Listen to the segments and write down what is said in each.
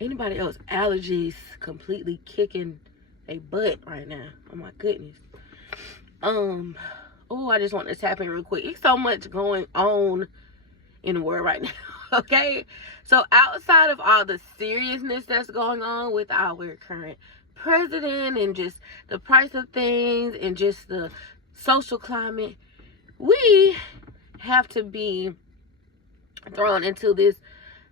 anybody else allergies completely kicking a butt right now. Oh my goodness. I just want to tap in real quick. It's so much going on in the world right now. Okay, so outside of all the seriousness that's going on with our current president and just the price of things and just the social climate, we have to be thrown into this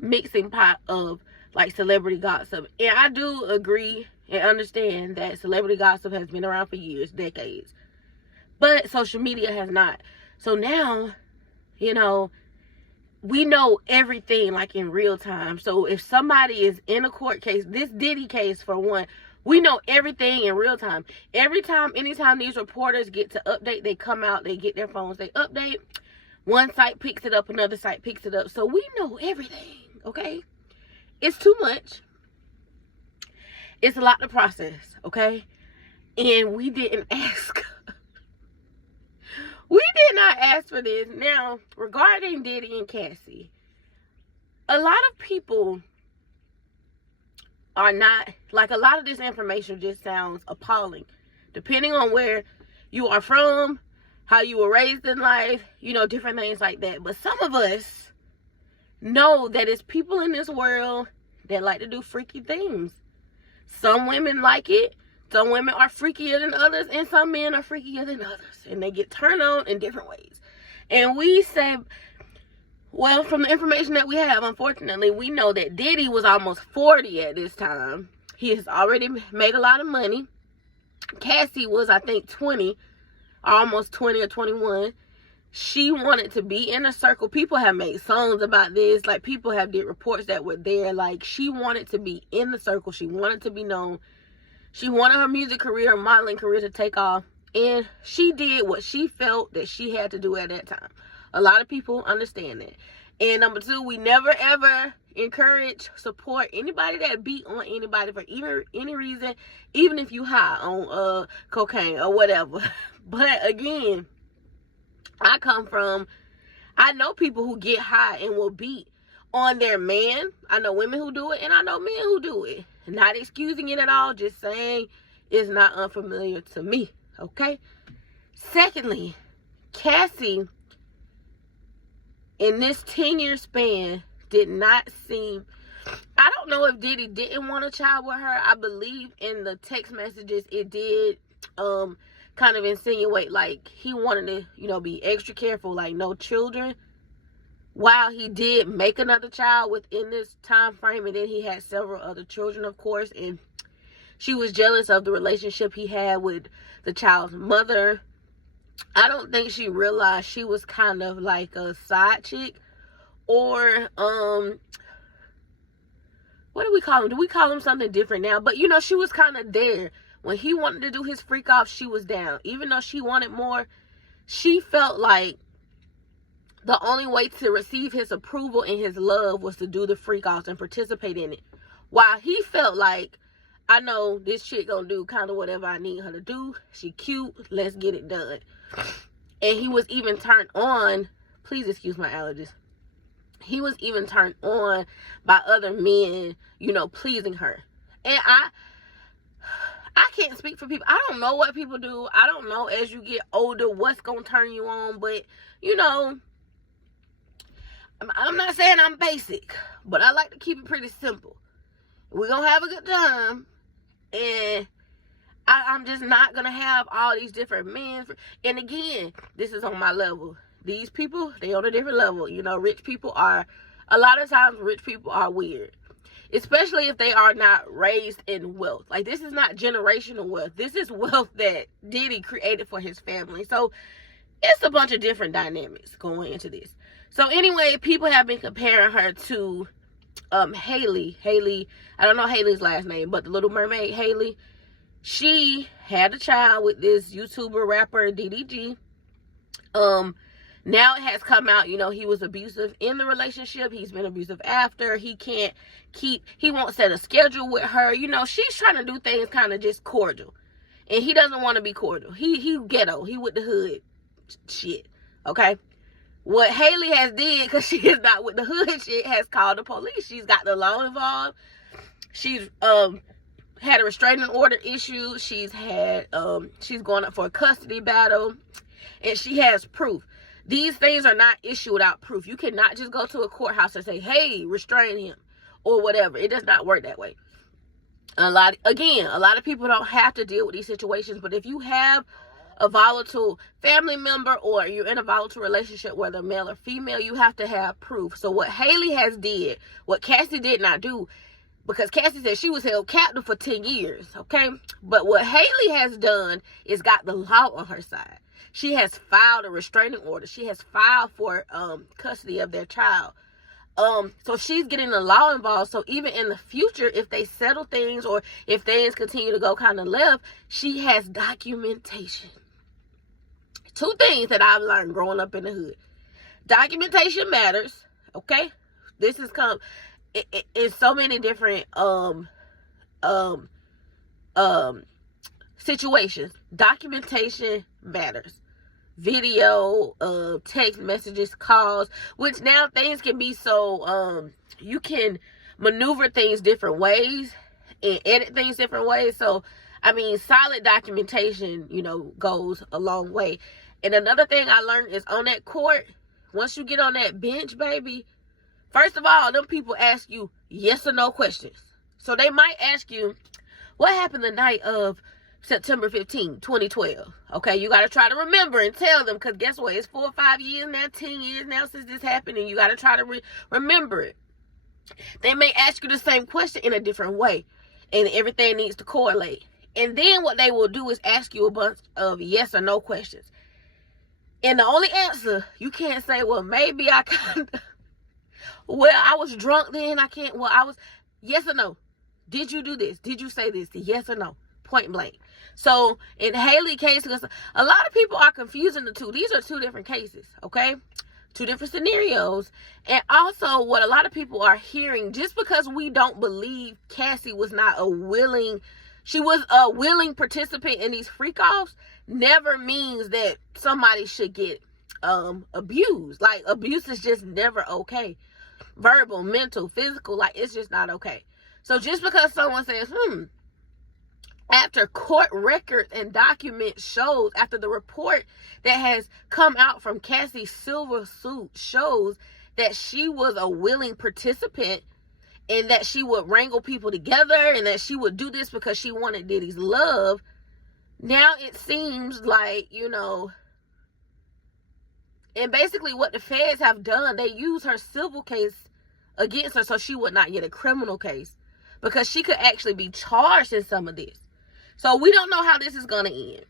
mixing pot of like celebrity gossip. And I do agree and understand that celebrity gossip has been around for years, decades, but social media has not. So now, we know everything like in real time. So if somebody is in a court case, this Diddy case for one, we know everything in real time. Anytime these reporters get to update, they come out, they get their phones, they update. One site picks it up, another site picks it up. So we know everything, okay? It's too much. It's a lot to process, okay? And we didn't ask. We did not ask for this. Now, regarding Diddy and Cassie, a lot of people are not, like, a lot of this information just sounds appalling. Depending on where you are from, how you were raised in life, different things like that. But some of us know that it's people in this world that like to do freaky things. Some women like it. Some women are freakier than others, and some men are freakier than others, and they get turned on in different ways. And we say, well, from the information that we have, unfortunately, we know that Diddy was almost 40 at this time. He has already made a lot of money. Cassie was, I think, 20, almost 20 or 21. She wanted to be in a circle. People have made songs about this. Like, people have did reports that were there. Like, she wanted to be in the circle. She wanted to be known. She wanted her music career, modeling career to take off. And she did what she felt that she had to do at that time. A lot of people understand that. And number two, we never ever encourage, support anybody that beat on anybody for any reason, even if you high on cocaine or whatever. But again, I know people who get high and will beat on their man. I know women who do it, and I know men who do it. Not excusing it at all, just saying it's not unfamiliar to me, okay? Secondly, Cassie, in this 10-year span, did not seem, I don't know if Diddy didn't want a child with her. I believe in the text messages it did kind of insinuate like he wanted to, be extra careful, like no children. While he did make another child within this time frame, and then he had several other children, of course, and she was jealous of the relationship he had with the child's mother. I don't think she realized she was kind of like a side chick, or what do we call him? Do we call him something different now? But she was kind of there. When he wanted to do his freak off, she was down. Even though she wanted more, she felt like the only way to receive his approval and his love was to do the freak offs and participate in it. While he felt like, I know this chick gonna do kind of whatever I need her to do. She cute. Let's get it done. And he was even turned on. Please excuse my allergies. He was even turned on by other men, pleasing her. And I can't speak for people. I don't know what people do. I don't know as you get older what's gonna turn you on. But, I'm not saying I'm basic, but I like to keep it pretty simple. We're going to have a good time, and I'm just not going to have all these different men. And again, this is on my level. These people, they on a different level. Rich people are, a lot of times rich people are weird. Especially if they are not raised in wealth. Like, this is not generational wealth. This is wealth that Diddy created for his family. So, it's a bunch of different dynamics going into this. So anyway, people have been comparing her to Halle. I don't know Halle's last name, but the Little Mermaid, Halle. She had a child with this YouTuber rapper DDG. Now it has come out, he was abusive in the relationship. He's been abusive after. He won't set a schedule with her. She's trying to do things kind of just cordial. And he doesn't want to be cordial. He ghetto. He with the hood shit. Okay? What Halle has did, because she is not with the hood shit, has called the police. She's got the law involved. She's had a restraining order issue. She's had she's going up for a custody battle, and she has proof. These things are not issued without proof. You cannot just go to a courthouse and say, hey, restrain him or whatever. It does not work that way. A lot of people don't have to deal with these situations, but if you have a volatile family member or you're in a volatile relationship, whether male or female, you have to have proof. So what Halle has did, what Cassie did not do, because Cassie said she was held captive for 10 years, okay? But what Halle has done is got the law on her side. She has filed a restraining order. She has filed for custody of their child. So she's getting the law involved. So even in the future, if they settle things or if things continue to go kind of left, she has documentation. Two things that I've learned growing up in the hood. Documentation matters, okay? This has come in so many different situations. Documentation matters. Video, text messages, calls, which now things can be so you can maneuver things different ways and edit things different ways. So I mean, solid documentation, you know, goes a long way. And another thing I learned is on that court, once you get on that bench, baby, first of all, them people ask you yes or no questions. So they might ask you, what happened the night of September 15, 2012? Okay, you got to try to remember and tell them, because guess what? It's 4 or 5 years now, 10 years now since this happened, and you got to try to remember it. They may ask you the same question in a different way, and everything needs to correlate. And then what they will do is ask you a bunch of yes or no questions. And the only answer, you can't say, well, maybe I kind of, well, I was drunk then, I can't, well, I was, yes or no. Did you do this? Did you say this? Yes or no? Point blank. So in Halle case, a lot of people are confusing the two. These are two different cases, okay? Two different scenarios. And also what a lot of people are hearing, just because we don't believe Cassie was not a willing, she was a willing participant in these freak-offs, never means that somebody should get abused. Like, abuse is just never okay. Verbal, mental, physical, like, it's just not okay. So just because someone says, after court records and documents shows, after the report that has come out from Cassie's silver suit shows that she was a willing participant and that she would wrangle people together and that she would do this because she wanted Diddy's love, now it seems like, you know, and basically what the feds have done, they use her civil case against her so she would not get a criminal case, because she could actually be charged in some of this. So we don't know how this is going to end.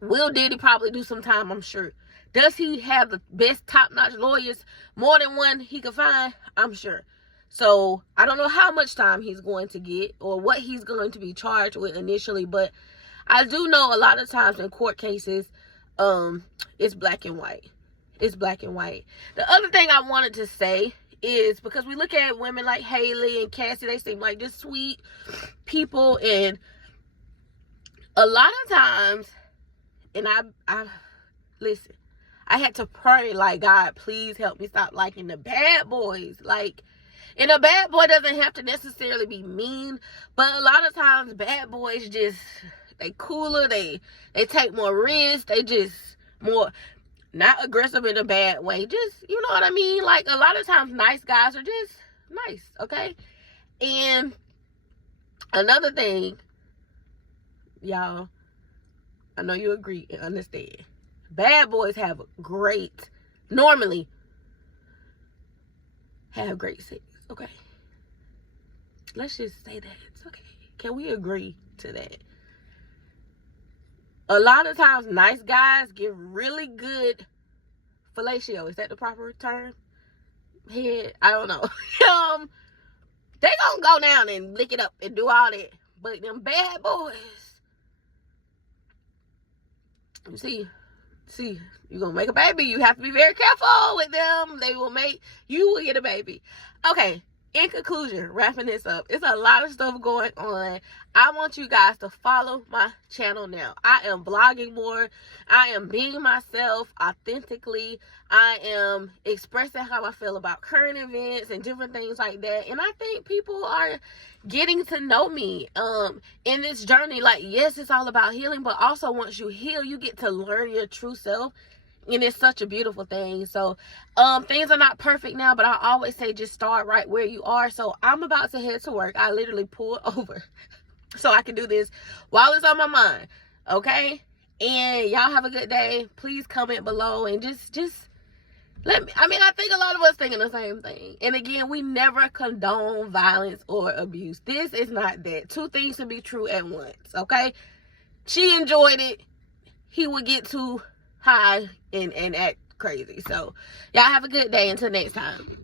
Will Diddy probably do some time? I'm sure. Does he have the best top-notch lawyers? More than one he could find? I'm sure. So I don't know how much time he's going to get or what he's going to be charged with initially. But I do know a lot of times in court cases, it's black and white. It's black and white. The other thing I wanted to say is, because we look at women like Halle and Cassie, they seem like just sweet people, and a lot of times, and I listen, I had to pray, like, God, please help me stop liking the bad boys. Like, and a bad boy doesn't have to necessarily be mean, but a lot of times bad boys just, they cooler, they take more risks, they just more, not aggressive in a bad way, just, you know what I mean? Like, a lot of times nice guys are just nice, okay? And another thing, y'all, I know you agree and understand, bad boys have normally have great sex, okay? Let's just say that, it's okay. Can we agree to that? A lot of times, nice guys give really good fellatio. Is that the proper term? Head? I don't know. They gonna go down and lick it up and do all that. But them bad boys, you see, you're gonna make a baby. You have to be very careful with them. You will get a baby. Okay, in conclusion, wrapping this up, it's a lot of stuff going on. I want you guys to follow my channel now. I am vlogging more. I am being myself authentically. I am expressing how I feel about current events and different things like that. And I think people are getting to know me in this journey. Like, yes, it's all about healing, but also once you heal, you get to learn your true self. And it's such a beautiful thing. So things are not perfect now, but I always say just start right where you are. So I'm about to head to work. I literally pulled over so I can do this while it's on my mind. Okay? And y'all have a good day. Please comment below and just let me. I mean, I think a lot of us thinking the same thing. And again, we never condone violence or abuse. This is not that. Two things can be true at once. Okay? She enjoyed it. He would get too high and act crazy. So y'all have a good day until next time.